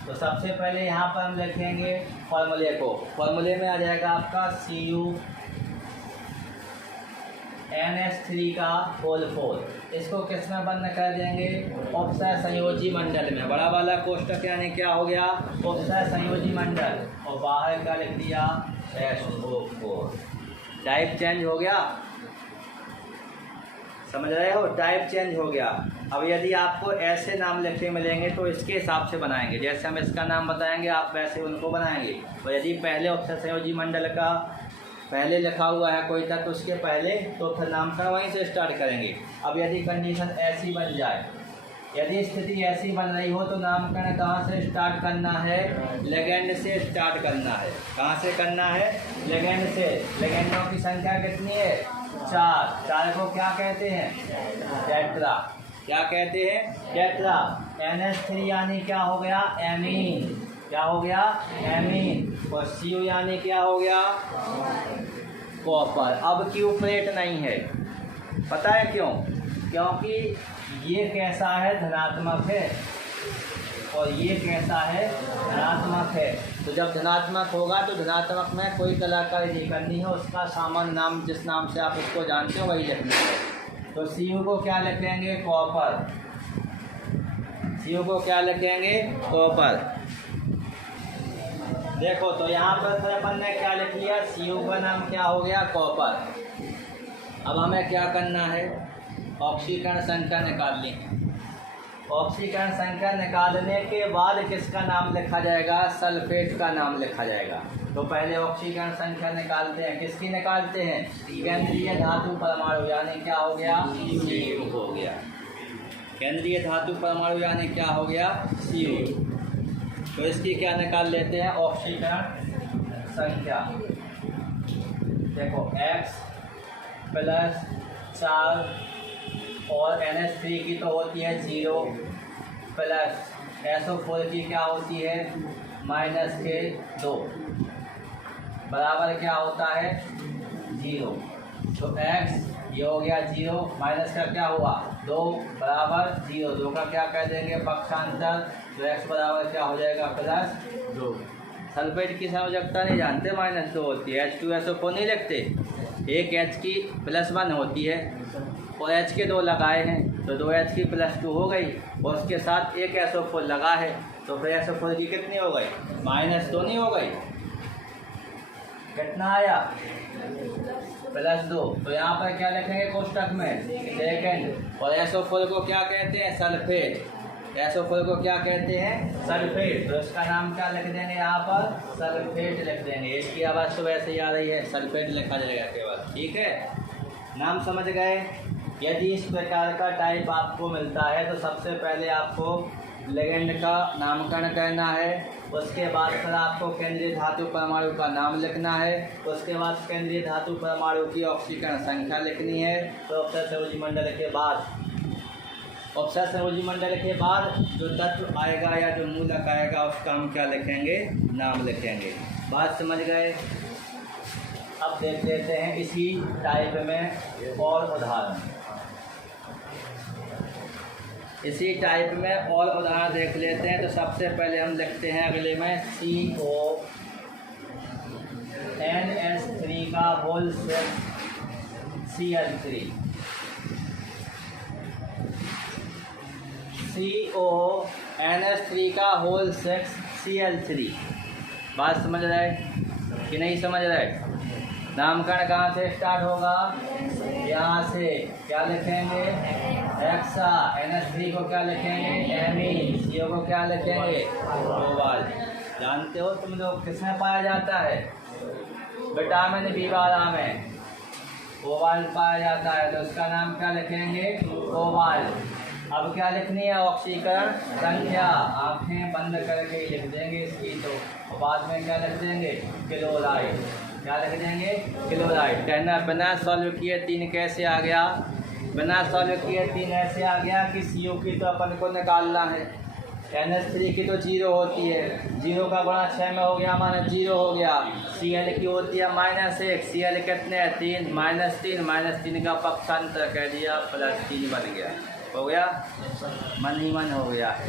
तो सबसे पहले यहाँ पर हम लिखेंगे फॉर्मूले को। फॉर्मूले में आ जाएगा आपका CuNH3 का होल 4। इसको किस में बंद कर देंगे? उपसय संयोजी मंडल में। बड़ा वाला कोष्टक यानी क्या हो गया? उपसय संयोजी मंडल। और बाहर का लिख दिया SO4। टाइप चेंज हो गया, समझ रहे हो? टाइप चेंज हो गया। अब यदि आपको ऐसे नाम लिखे मिलेंगे तो इसके हिसाब से बनाएंगे। जैसे हम इसका नाम बताएंगे आप वैसे उनको बनाएंगे। और यदि पहले उपसय संयोजी मंडल का पहले लिखा हुआ है कोई तत्व, उसके पहले, तो फिर नामकरण वहीं से स्टार्ट करेंगे। अब यदि कंडीशन ऐसी बन जाए, यदि स्थिति ऐसी बन रही हो तो नामकरण कहाँ से स्टार्ट करना है? लेगेंड से स्टार्ट करना है। कहाँ से करना है? लेगेंड से। लेगेंडों की संख्या कितनी है? 4। 4 को क्या कहते हैं? टेट्रा। क्या कहते हैं? टेट्रा। NH3 यानी क्या हो गया? एमीन। क्या हो गया? एमीन। और Cu यानी क्या हो गया? कॉपर। अब क्यूप्रेट नहीं है, पता है क्यों? क्योंकि ये कैसा है? धनात्मक है, और ये कैसा है? धनात्मक है। तो जब धनात्मक होगा तो धनात्मक में कोई कलाकारी नहीं करनी है, उसका सामान्य नाम जिस नाम से आप उसको जानते हो वही लिखना है। तो Cu को क्या लिखेंगे? कॉपर। Cu को क्या लिखेंगे? कॉपर। देखो तो यहाँ पर फिर अपन ने क्या लिख लिया? Cu का नाम क्या हो गया? कॉपर। अब हमें क्या करना है? ऑक्सीकरण संख्या निकाल ली। ऑक्सीकरण संख्या निकालने के बाद किसका नाम लिखा जाएगा? सल्फेट का नाम लिखा जाएगा। तो पहले ऑक्सीकरण संख्या निकालते हैं। किसकी निकालते हैं? केंद्रीय धातु परमाणु यानी क्या हो गया? Cu हो गया। केंद्रीय धातु परमाणु यानी क्या हो गया? Cu। तो इसकी क्या निकाल लेते हैं? ऑक्सीकरण संख्या। देखो X + 4 और NH3 की तो होती है 0 प्लस SO4 की क्या होती है -2 बराबर क्या होता है 0। तो x ये हो गया 0 माइनस का क्या हुआ 2 बराबर 0। 2 का क्या कर देंगे पक्षांतर, तो x बराबर क्या हो जाएगा +2। सल्फेट की संयोजकता नहीं जानते -2 होती है, H2SO4 नहीं लिखते। एक H की +1 होती है और H के 2 लगाए हैं तो 2H की +2 हो गई और उसके साथ एक SO4 लगा है तो फिर SO4 की कितनी हो गई -2 नहीं हो गई, कितना आया +2। तो यहाँ पर क्या लिखेंगे कोष्टक में सेकेंड। और SO4 को क्या कहते हैं सल्फेट, SO4 को क्या कहते हैं सल्फेट, तो इसका नाम क्या लिख देंगे यहाँ पर सल्फेट लिख देंगे। इसकी आवाज़ तो वैसे ही आ रही है, सल्फेट लिखा जाएगा केवल, ठीक है। नाम समझ गए। यदि इस प्रकार का टाइप आपको मिलता है तो सबसे पहले आपको लिगेंड का नामकरण करना है, उसके बाद फिर आपको केंद्रीय धातु परमाणु का नाम लिखना है, उसके बाद केंद्रीय धातु परमाणु की ऑक्सीकरण संख्या लिखनी है। तो अवसर संयोजी मंडल के बाद जो तत्व आएगा या जो मूलक आएगा उसका हम क्या लिखेंगे नाम लिखेंगे। बात समझ गए। अब देख लेते हैं इसी टाइप में और उदाहरण, इसी टाइप में और उदाहरण देख लेते हैं। तो सबसे पहले हम लिखते हैं अगले में CONS3 का होल सेट Cl3, CONS3 का होल सेट Cl3। बात समझ रहे कि नहीं समझ रहे। नामकरण कहाँ से स्टार्ट होगा, यहाँ से क्या लिखेंगे हेक्सा, NH3 को क्या लिखेंगे एमीन, CO को क्या लिखेंगे कोबाल्ट। जानते हो तुम लोग किसमें पाया जाता है विटामिन B12 में कोबाल्ट पाया जाता है, तो उसका नाम क्या लिखेंगे कोबाल्ट। अब क्या लिखनी है ऑक्सीकरण संख्या, आंखें बंद करके ही लिख देंगे इसकी, तो बाद में क्या लिख देंगे क्लोराइड, क्या लिख देंगे क्लोराइड। कहना बिना सॉल्व किए 3 कैसे आ गया, बिना सॉल्व किए 3 ऐसे आ गया कि CO की तो अपन को निकालना है, NH3 की तो 0 होती है, 0 का गुणा 6 में हो गया माना 0 हो गया। Cl की होती है -1, Cl कितने हैं 3, -3 का पक्षांतर कह दिया +3 बन गया, हो गया मन ही मन हो गया है।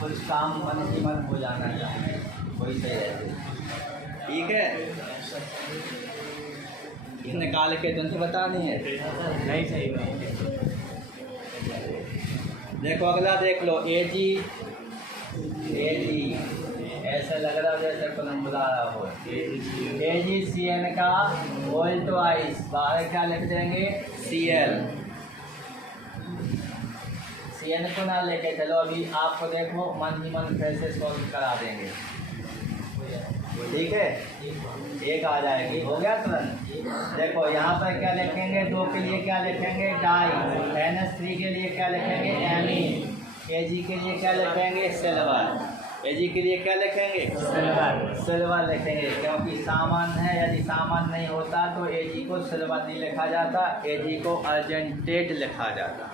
कुछ काम मन ही मन हो जाना चाहिए, वही सही रहते, ठीक है। ये निकाल के तुमसे बतानी है नहीं सही नहीं। देखो अगला देख लो AG ऐसा लग रहा है जैसे कलम बुला रहा हो। AgCN का होल ट्वाइस, बाहर क्या लिख देंगे Cl। CN को ना लेके चलो, अभी आपको देखो मन ही मन फिर से सॉल्व करा देंगे, ठीक है। एक आ जाएगी, हो गया तुरंत। देखो यहाँ पर क्या लिखेंगे 2 के लिए क्या लिखेंगे डाई, NH3 के लिए क्या लिखेंगे एमीन, Ag के लिए क्या लिखेंगे सिल्वर, Ag के लिए क्या लिखेंगे सिल्वर लिखेंगे, क्योंकि सामान्य है। यदि सामान्य नहीं होता तो Ag को सिल्वर नहीं लिखा जाता, Ag को अर्जेंटेट लिखा जाता।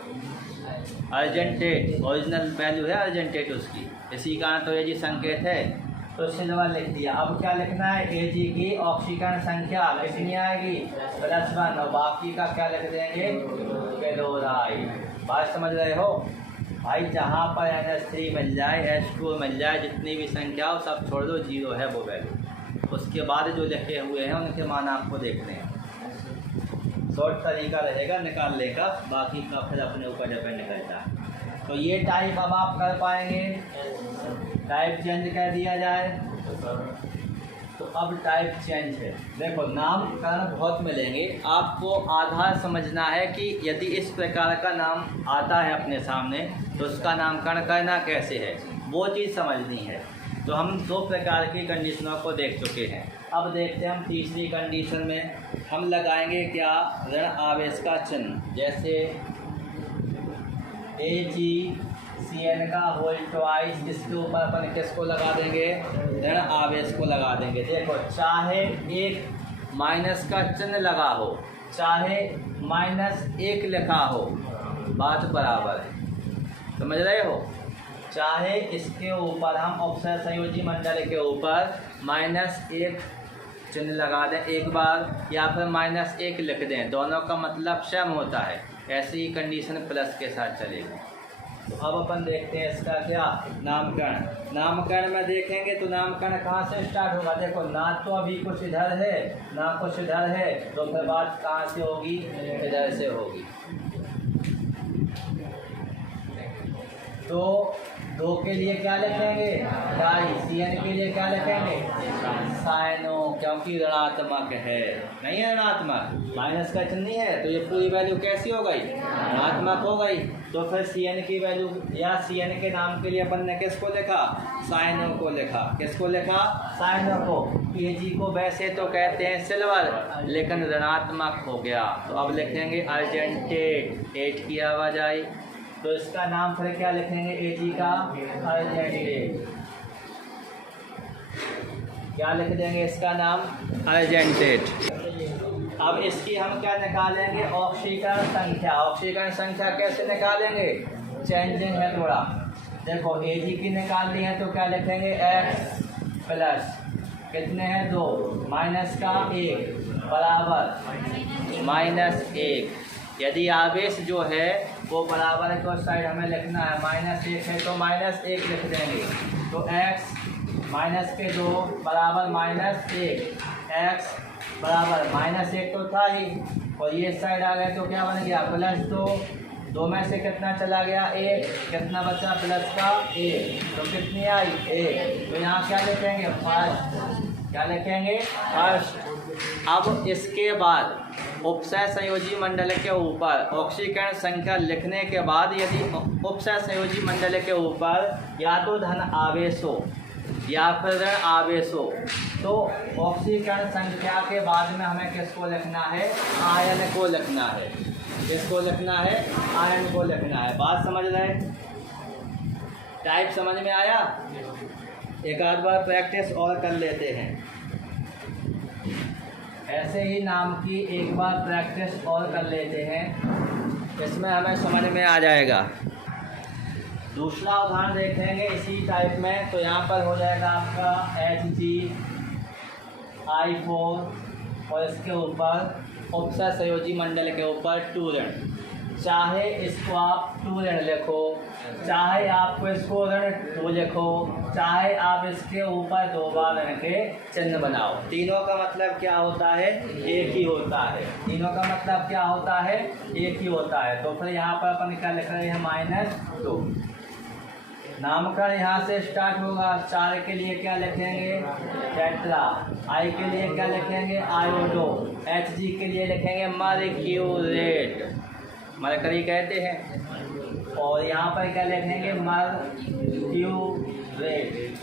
अर्जेंटेट ओरिजिनल वैल्यू है अर्जेंटेट उसकी, इसी कारण तो Ag संकेत है, तो सिल्वर लिख दिया। अब क्या लिखना है Ag की ऑक्सीकरण संख्या कितनी आएगी +1 और बाकी का क्या लिख देंगे क्लोराइड। बात समझ रहे हो भाई। जहाँ पर NH3 मिल जाए H2 मिल जाए, जितनी भी संख्या हो सब छोड़ दो, 0 है वो वैल्यू, उसके बाद जो लिखे हुए हैं उनके मान आपको देखने हैं। शॉर्ट तरीका रहेगा निकालने का, बाकी का फिर अपने ऊपर डिपेंड करता है। तो ये टाइप अब आप कर पाएंगे, टाइप चेंज कर दिया जाए तो अब टाइप चेंज है। देखो नामकरण बहुत मिलेंगे, आपको आधार समझना है कि यदि इस प्रकार का नाम आता है अपने सामने तो उसका नामकरण करना कैसे है, वो चीज़ समझनी है। तो हम 2 प्रकार की कंडीशनों को देख चुके हैं। अब देखते हैं हम तीसरी कंडीशन में हम लगाएंगे क्या ऋण आवेश का चिन्ह, जैसे AgCN का होल ट्वाइस, इसके ऊपर अपन किसको लगा देंगे ऋण आवेश को लगा देंगे। देखो चाहे एक माइनस का चिन्ह लगा हो चाहे -1 लिखा हो, बात बराबर है, समझ रहे हो। चाहे इसके ऊपर हम उपसर्ग संयोजी मंडल के ऊपर -1 चिन्ह लगा दें एक बार, या फिर -1 लिख दें, दोनों का मतलब सेम होता है। ऐसी ही कंडीशन प्लस के साथ चलेगी। तो अब अपन देखते हैं इसका क्या नामकरण। नामकरण में देखेंगे तो नामकरण कहाँ से स्टार्ट होगा। देखो ना तो अभी कुछ इधर है ना कुछ इधर है, तो फिर बात कहाँ से होगी, इधर से होगी। तो 2 के लिए क्या लिखेंगे डाई, CN के लिए क्या लिखेंगे साइनो, क्योंकि ऋणात्मक है, नहीं है ऋणात्मक, माइनस का चिन्ह नहीं है, तो ये पूरी वैल्यू कैसी हो गई, ऋणात्मक हो गई। तो फिर CN की वैल्यू या CN के नाम के लिए अपन ने किसको लिखा, साइनो को लिखा। किसको लिखा, साइनो को। Ag को वैसे तो कहते हैं सिल्वर, लेकिन ऋणात्मक हो गया, तो अब लिखेंगे अर्जेंटेट, 8 की आवाज आई, तो इसका नाम फिर क्या लिखेंगे Ag का, अर्जेंटेट। क्या लिख देंगे इसका नाम, अर्जेंटेट। अब इसकी हम क्या निकालेंगे, ऑक्सीकरण संख्या। ऑक्सीकरण संख्या कैसे निकालेंगे, चेंजिंग है थोड़ा। देखो Ag की निकाल ली है तो क्या लिखेंगे x प्लस कितने हैं 2 माइनस का 1 बराबर -1। यदि आवेश जो है वो बराबर है तो साइड हमें लिखना है, -1 है तो -1 लिख देंगे। तो x माइनस के 2 बराबर -1, x बराबर -1 तो था ही, और ये साइड आ गया तो क्या बन गया +2 में से कितना चला गया 1, कितना बचा प्लस का 1, तो कितनी आई 1। तो यहाँ क्या लिखेंगे फर्स्ट, क्या लिखेंगे फर्स्ट। अब इसके बाद उपसर्ग संयोजी मंडल के ऊपर ऑक्सीकरण संख्या लिखने के बाद यदि उपसर्ग संयोजी मंडल के ऊपर या तो धन आवेश हो या फिर ऋण आवेश हो, तो ऑक्सीकरण संख्या के बाद में हमें किसको लिखना है, आयन को लिखना है। किसको लिखना है, आयन को लिखना है। बात समझ रहे, टाइप समझ में आया। एक आध बार प्रैक्टिस और कर लेते हैं, ऐसे ही नाम की एक बार प्रैक्टिस और कर लेते हैं, इसमें हमें समझ में आ जाएगा। दूसरा उदाहरण देखेंगे इसी टाइप में, तो यहाँ पर हो जाएगा आपका HgI4 और इसके ऊपर उपसर्ग संयोजी मंडल के ऊपर 2 ऋण। चाहे इसको आप 2 ऋण लिखो, चाहे आपको इसको ऋण 2 लिखो, चाहे आप इसके ऊपर 2 बार ऋण के चिन्ह बनाओ, तीनों का मतलब क्या होता है, एक ही होता है। तीनों का मतलब क्या होता है, एक ही होता है। तो फिर यहाँ पर अपन क्या लिख रहे हैं -2। नामकरण यहाँ से स्टार्ट होगा। 4 के लिए क्या लिखेंगे टेट्रा, I के लिए क्या लिखेंगे आयोडो, Hg के लिए लिखेंगे मर्क्यूरेट, मरकरी कहते हैं, और यहाँ पर क्या लिखेंगे मर्क्यूरेट।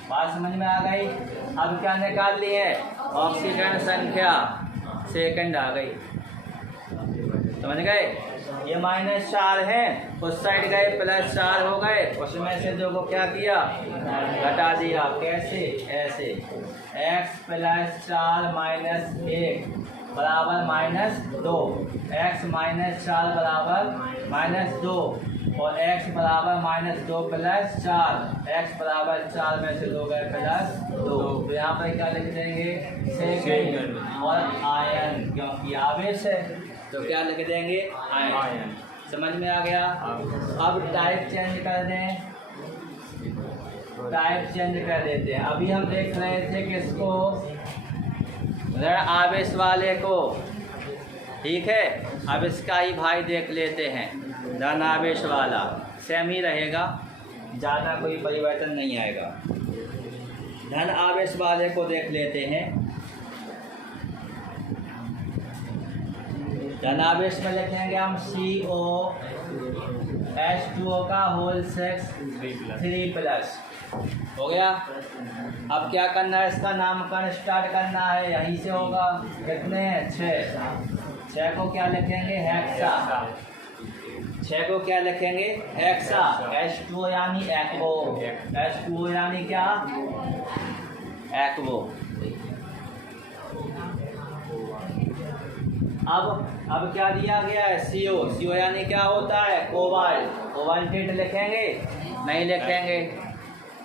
बात समझ में आ गई। अब क्या निकाल लिए है, ऑक्सीकरण संख्या सेकंड आ गई, समझ गए। ये -4 है, उस साइड गए +4 हो गए, उसमें से 2 को क्या किया घटा दिया। कैसे, ऐसे x + 4 - 1 बराबर -2, x - 4 बराबर -2 और x बराबर -2 + 4, x बराबर 4 में से 2 गए +2। तो यहाँ पर क्या लिख देंगे सेकंड, और आयन क्योंकि आवेश है तो क्या लिख देंगे आयन। समझ में आ गया। अब टाइप चेंज कर दें, टाइप चेंज कर देते हैं। अभी हम देख रहे थे कि इसको ऋण आवेश वाले को, ठीक है। अब इसका ही भाई देख लेते हैं, धन आवेश वाला सेम ही रहेगा, ज़्यादा कोई परिवर्तन नहीं आएगा। धन आवेश वाले को देख लेते हैं। धन आवेश में लिखेंगे हम COH2O का होल 3+ हो गया। अब क्या करना है, इसका नामकरण स्टार्ट करना है, यहीं से होगा। कितने हैं 6 को क्या लिखेंगे हेक्सा, 6 को क्या लिखेंगे हेक्सा। H2O यानी एक्वो, H2O यानी क्या एक्वो। अब क्या दिया गया है, CO। CO यानी क्या होता है, कोबाल्ट। कोबाल्टेट लिखेंगे नहीं लिखेंगे,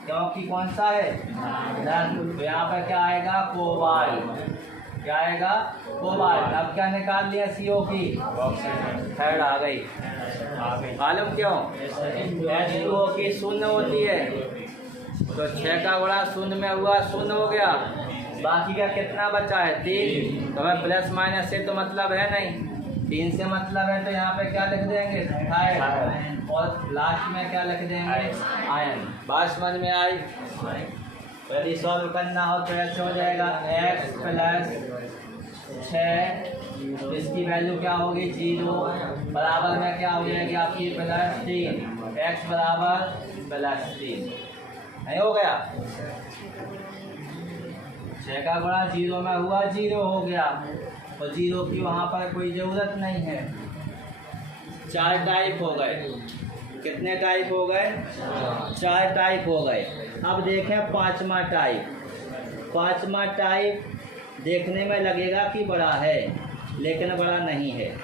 क्योंकि कौन सा है, तो यहाँ पर क्या आएगा, कोबाल्ट। क्या आएगा, कोबाल्ट। अब क्या निकाल लिया CO की, थर्ड आ गई। मालूम क्यों, H2O की शून्य होती है, तो 6 का गुणा शून्य में हुआ, शून्य हो गया। बाकी का कितना बचा है, 3। तो हमें प्लस माइनस से तो मतलब है नहीं, 3 से मतलब है, तो यहाँ पे क्या लिख देंगे, थायराइड। और लास्ट में क्या लिख देंगे, आयन। बात समझ में आई। यदि सॉल्व करना हो तो ऐसे हो जाएगा, x प्लस 6, इसकी वैल्यू क्या होगी, 0, बराबर में क्या हो जाएगी आपकी, प्लस 3। x बराबर प्लस 3, नहीं हो गया। 6 का गुणा 0 में हुआ, 0 हो गया, और 0 की वहाँ पर कोई ज़रूरत नहीं है। 4 टाइप हो गए। कितने टाइप हो गए, 4 टाइप हो गए। अब देखें पांचवा टाइप। पांचवा टाइप देखने में लगेगा कि बड़ा है, लेकिन बड़ा नहीं है।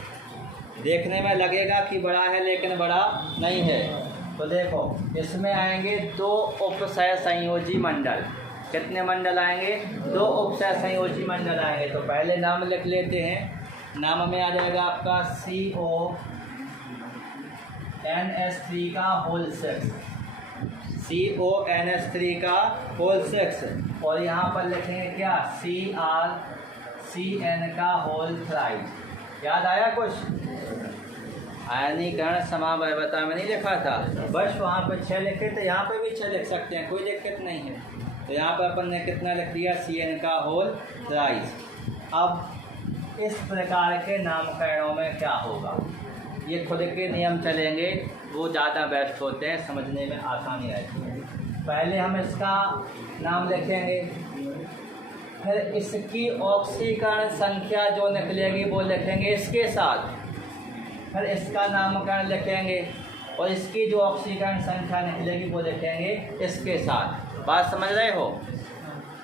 देखने में लगेगा कि बड़ा है, लेकिन बड़ा नहीं है। तो देखो, इसमें आएंगे 2 उपसय संयोजी मंडल। कितने मंडल आएंगे, 2 उपसय संयोजी मंडल आएंगे। तो पहले नाम लिख लेते हैं। नाम में आ जाएगा आपका CONS3 का होल 6, CONS3 का होल 6। और यहाँ पर लिखेंगे क्या, CrCN का होल 3। याद आया कुछ, आयनीकरण समावयवता में नहीं लिखा था, बस वहाँ पर 6 लिखे थे, यहाँ पर भी 6 लिख सकते हैं, कोई दिक्कत नहीं है। तो यहाँ पर अपन ने कितना लिख दिया, CN का होल 3। अब इस प्रकार के नामकरणों में क्या होगा, ये खुद के नियम चलेंगे, वो ज़्यादा बेस्ट होते हैं, समझने में आसानी रहती है। पहले हम इसका नाम लिखेंगे, फिर इसकी ऑक्सीकरण संख्या जो निकलेगी वो लिखेंगे इसके साथ, फिर इसका नामकरण लिखेंगे, और इसकी जो ऑक्सीकरण संख्या निकलेगी वो लिखेंगे इसके साथ। बात समझ रहे हो,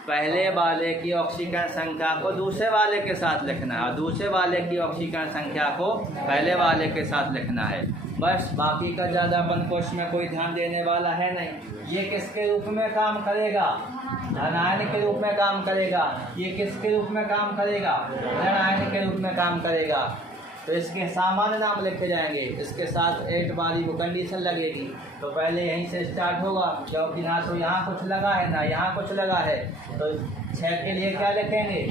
पहले वाले की ऑक्सीकरण संख्या को दूसरे वाले के साथ लिखना है, और दूसरे वाले की ऑक्सीकरण संख्या को पहले वाले के साथ लिखना है। बस, बाकी का ज़्यादा अपन को उसमें कोई ध्यान देने वाला है नहीं। ये किसके रूप में काम करेगा, धनायन के रूप में काम करेगा। ये किसके रूप में काम करेगा, ऋणायन के रूप में काम करेगा। तो इसके सामान्य नाम लिखे जाएंगे, इसके साथ 8 बारी वो कंडीशन लगेगी। तो पहले यहीं से स्टार्ट होगा, क्योंकि ना तो यहाँ कुछ लगा है ना यहाँ कुछ लगा है। तो 6 के लिए क्या लिखेंगे,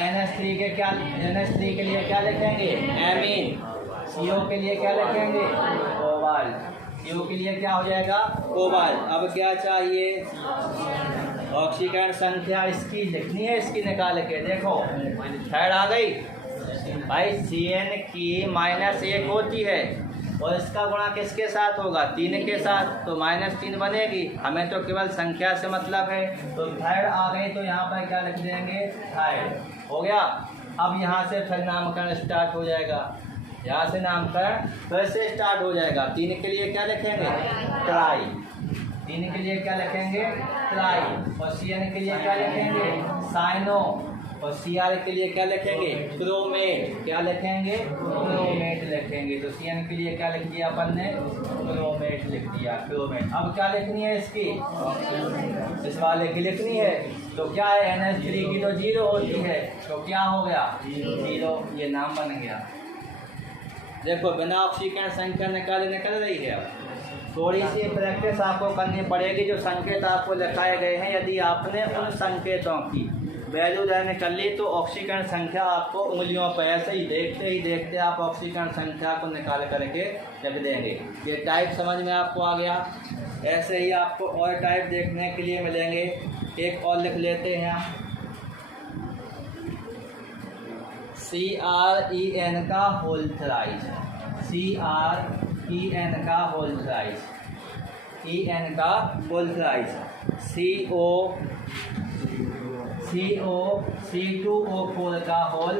NH3 के क्या, NH3 के लिए क्या लिखेंगे, एमीन। CO के लिए क्या लिखेंगे, कोबाल्ट। CO के लिए क्या हो जाएगा, कोबाल्ट। अब क्या चाहिए, ऑक्सीकरण संख्या इसकी लिखनी है, इसकी निकाल के देखो, थर्ड आ गई भाई। CN की -1 होती है, और इसका गुणा किसके साथ होगा, 3 के साथ, तो -3 बनेगी। हमें तो केवल संख्या से मतलब है, तो थर्ड आ गई। तो यहाँ पर क्या लिख देंगे, थर्ड हो गया। अब यहाँ से फिर नामकरण स्टार्ट हो जाएगा, यहाँ से नामकरण फिर से स्टार्ट हो जाएगा। 3 के लिए क्या लिखेंगे, ट्राई। 3 के लिए क्या लिखेंगे, ट्राई। और CN के लिए क्या लिखेंगे, साइनो। और CR के लिए क्या लिखेंगे, क्रोमेट। क्या लिखेंगे, क्रोमेट लिखेंगे। तो CN के लिए क्या लिख दिया अपन ने, क्रोमेट लिख दिया, क्रोमेट। अब क्या लिखनी है इसकी, इस वाले की लिखनी है। तो क्या है, NH3 की तो 0 होती है, तो क्या हो गया, 0, ये नाम बन गया। देखो, बिना ऑक्सीकरण संख्या निकल रही है। थोड़ी सी प्रैक्टिस आपको करनी पड़ेगी। जो संकेत आपको लिखाए गए हैं, यदि आपने उन संकेतों की वैल्यू निकल ली, तो ऑक्सीकरण संख्या आपको उंगलियों पर ऐसे ही देखते आप ऑक्सीकरण संख्या को निकाल करके रख देंगे। ये टाइप समझ में आपको आ गया। ऐसे ही आपको और टाइप देखने के लिए मिलेंगे। एक और लिख लेते हैं हम, CREN का होल थ्राइस। CREN का होल थ्राइस, EN का होल थ्राइस। C2O4 का होल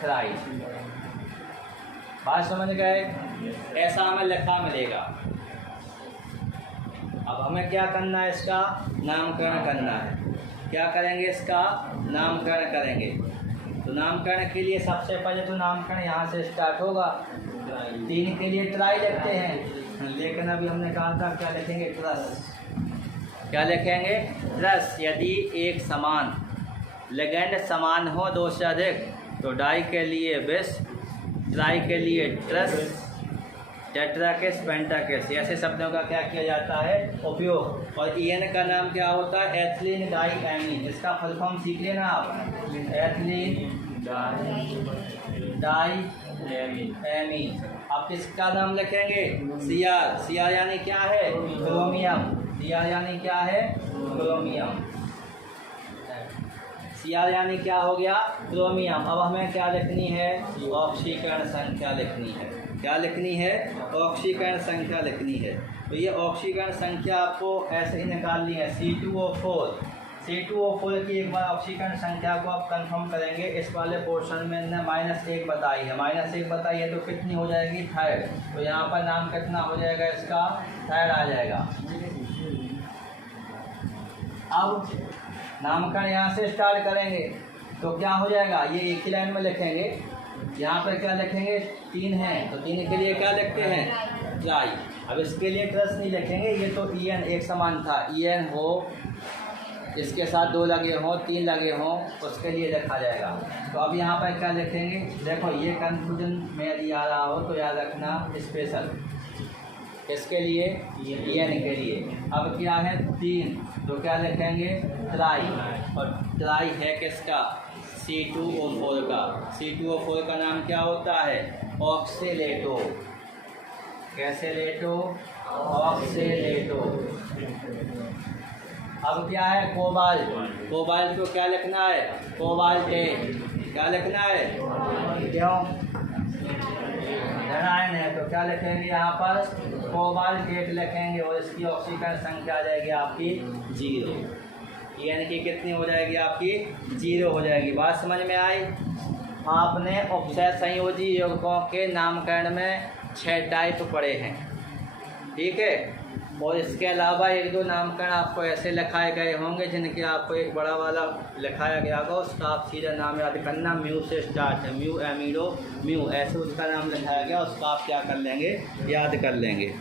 थ्राइस। बात समझ गए, ऐसा हमें लिखा मिलेगा। अब हमें क्या करना है, इसका नामकरण करना है। क्या करेंगे, इसका नामकरण करेंगे। तो नामकरण के लिए सबसे पहले तो नामकरण यहाँ से स्टार्ट होगा। 3 के लिए ट्राई लिखते हैं, लेकिन अभी हमने कहा था क्या लिखेंगे, ट्रस। क्या लिखेंगे, ट्रस। यदि एक समान लेगेंड समान हो 2 से अधिक तो डाई के लिए बिस, ट्राई के लिए ट्रस, टेट्राकेस, पेंटाकेस, ऐसे शब्दों का क्या किया जाता है, उपयोग। और ईएन का नाम क्या होता है, एथिलीन डाई एमीन। इसका फुल फॉर्म सीख लेना आप, एथिलीन डाई एमीन। अब किसका नाम लिखेंगे, सीआर। सीआर यानी क्या है, क्रोमियम। सीआर यानी क्या है, क्रोमियम। सीआर यानी क्या हो गया, क्रोमियम। अब हमें क्या लिखनी है, ऑक्सीकरण संख्या लिखनी है। क्या लिखनी है, ऑक्सीकरण संख्या लिखनी है। तो ये ऑक्सीकरण संख्या आपको ऐसे ही निकालनी है, C2O4। C2O4 की एक बार ऑक्सीकरण संख्या को आप कंफर्म करेंगे। इस वाले पोर्शन में ने -1 बताई है, -1 बताई है तो कितनी हो जाएगी, थायड। तो यहाँ पर नाम कितना हो जाएगा इसका, थायड आ जाएगा। अब नामकरण यहाँ से स्टार्ट करेंगे तो क्या हो जाएगा, ये एक ही लाइन में लिखेंगे। यहाँ पर क्या लिखेंगे, 3 हैं तो 3 के लिए क्या लिखते हैं, ट्राई। अब इसके लिए ट्रस नहीं लिखेंगे, ये तो ईएन एक समान था, ईएन हो, इसके साथ 2 लगे हों, 3 लगे हों, उसके लिए लिखा जाएगा। तो अब यहाँ पर क्या लिखेंगे, देखो ये कंफ्यूजन में यदि आ रहा हो तो याद रखना, स्पेशल इसके लिए, ईएन के लिए। अब क्या है, 3 तो क्या लिखेंगे, ट्राई। और ट्राई है किसका, C2O4 का। C2O4 का नाम क्या होता है, ऑक्सीलेटो। कैसे लेटो, ऑक्सीलेटो। अब क्या है, कोबाल्ट। कोबाल्ट को क्या लिखना है, कोबाल्टेट। क्या लिखना है, क्यों धनायन है तो क्या लिखेंगे यहाँ पर, कोबाल्टेट लिखेंगे। और इसकी ऑक्सीकरण संख्या आ जाएगी आपकी 0, यानी कि कितनी हो जाएगी आपकी, 0 हो जाएगी। बात समझ में आई। आपने उपसर्ग संयोजी यौगिकों के नामकरण में 6 टाइप पढ़े हैं, ठीक है। और इसके अलावा 1-2 नामकरण आपको ऐसे लिखाए गए होंगे जिनके आपको एक बड़ा वाला लिखाया गया होगा, उसका आप सीधा नाम याद करना। म्यू से स्टार्ट है, म्यू एमिडो म्यू, ऐसे उसका नाम लिखाया गया, उसका आप क्या कर लेंगे, याद कर लेंगे।